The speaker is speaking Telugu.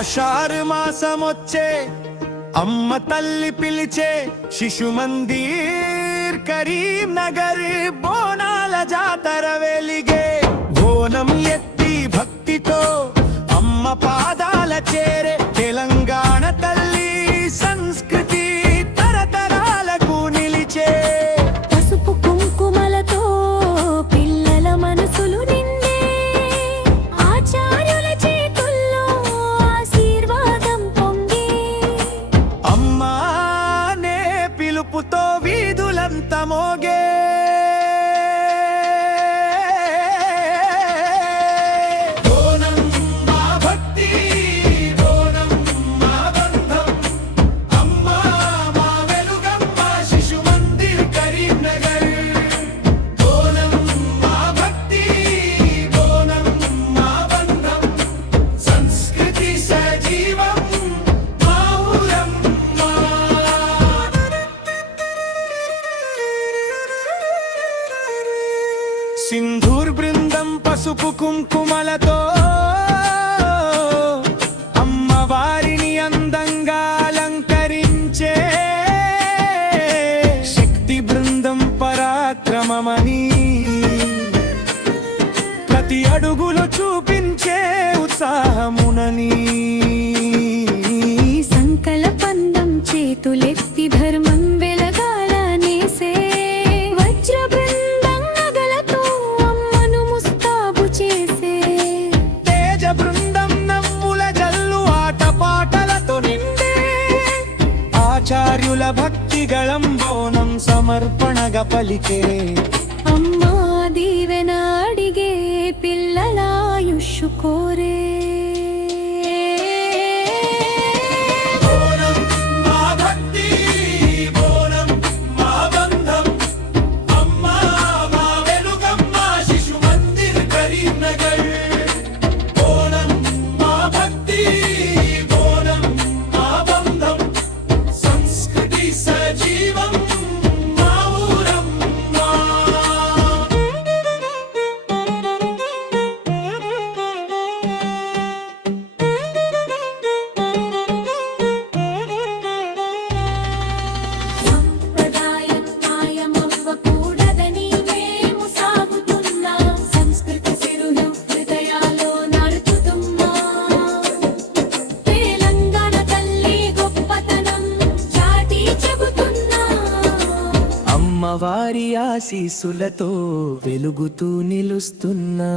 ఆషాఢ మాసమొచ్చే అమ్మ తల్లి పిలిచే శిశు మందిర్ కరీంనగర్ బోనాల జాతర వెలిగే బోనం ఎత్తి భక్తితో అమ్మ పాదాల చేరే తెలంగాణ తల్లి సంస్కృతి తరతరాలకు నిలిచే పసుపు కుంకుమలతో పిల్లల మనసులు నిండే ఆచార్యుల చేతుల్లో ఆశీర్వాదం పొంగే అమ్మానే పిలుపుతో వీధులంతా మోగే సింధూర్ బృందం పసుపు కుంకుమలతో అమ్మవారిని అందంగా అలంకరించే శక్తి బృందం పరాక్రమమని ప్రతి అడుగులో చూపించే ఉత్సాహమునని సంకల్పందం చేతులెత్తి ధర్మం వెలగాలనేసే వజ్ర బృందం నగలతో అమ్మను ముస్తాబు చేసే తేజ బృందం నవ్వుల జల్లు ఆటపాటలతో నిండే ఆచార్యుల భక్తిగళం బోనం సమర్పణగా పలికే అమ్మా దీవెన అడిగే పిల్లల ఆయుష్ కోరే అమ్మవారి ఆశీస్సులతో వెలుగుతూ నిలుస్తున్నా